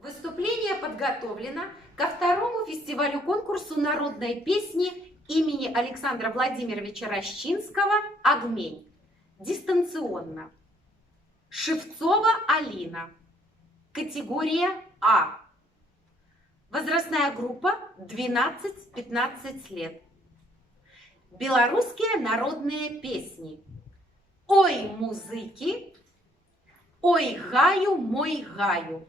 Выступление подготовлено ко второму фестивалю-конкурсу народной песни имени Александра Владимировича Рощинского «Агмень». Дистанционно. Шевцова Алина. Категория А. Возрастная группа 12-15 лет. Белорусские народные песни. Ой, музыки, ой, гаю, мой гаю.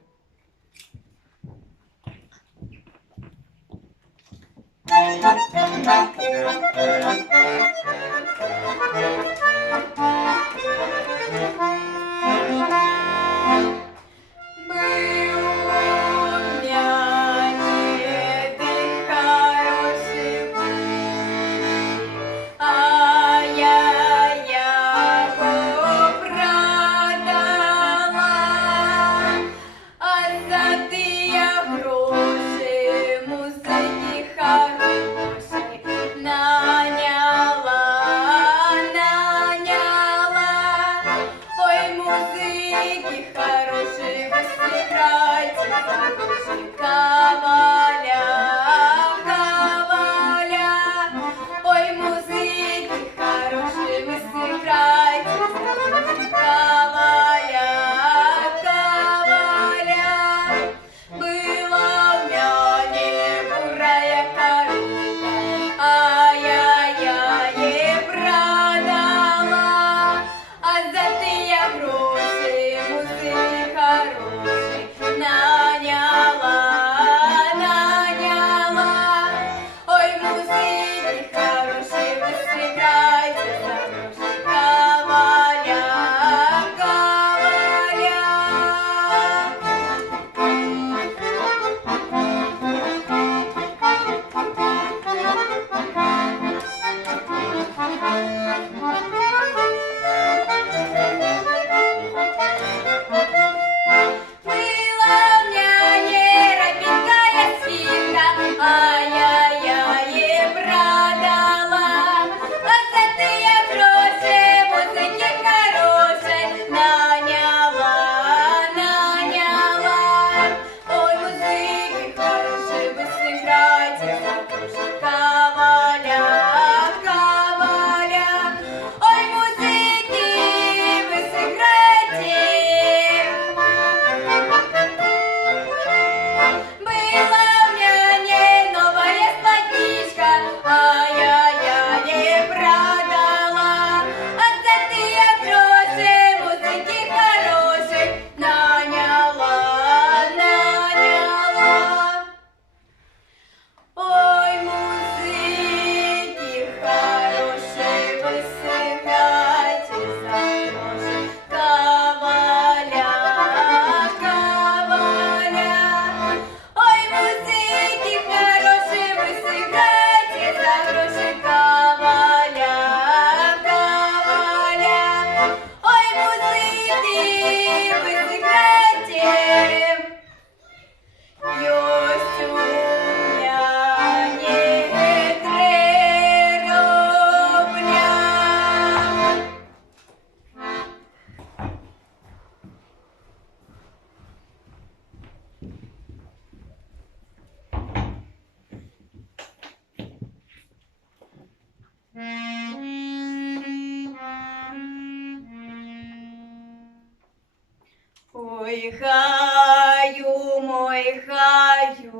Ой, гаю, мой гаю,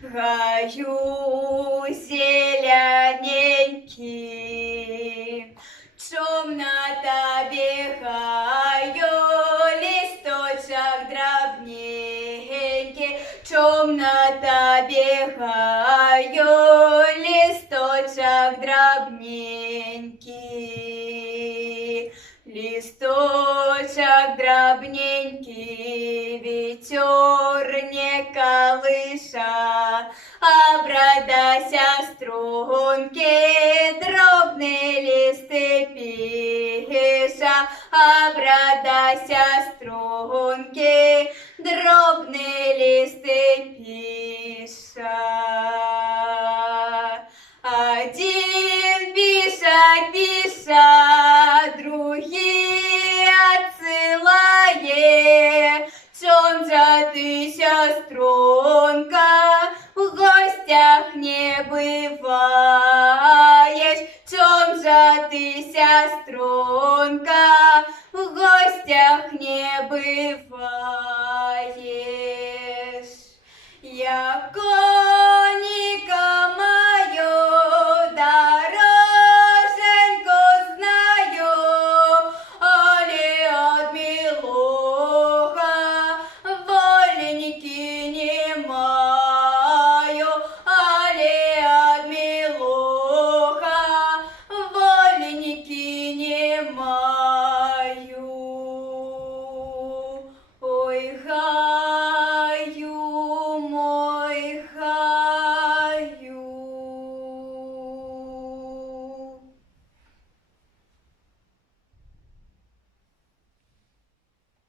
гаю зелененький, чом на тебе гаю листочок драбненький, чом на тебе гаю листочок драбненький. Листочек драбненький, ветер не колыша, обрадася струнки, дробные листы пиша, обрадася струнки, дробные листы пиша. Один пиша, пиша, другие отсылает, чем же сеструнка, в гостях не бываешь. Чом же ты, сеструнка, в гостях не бываешь?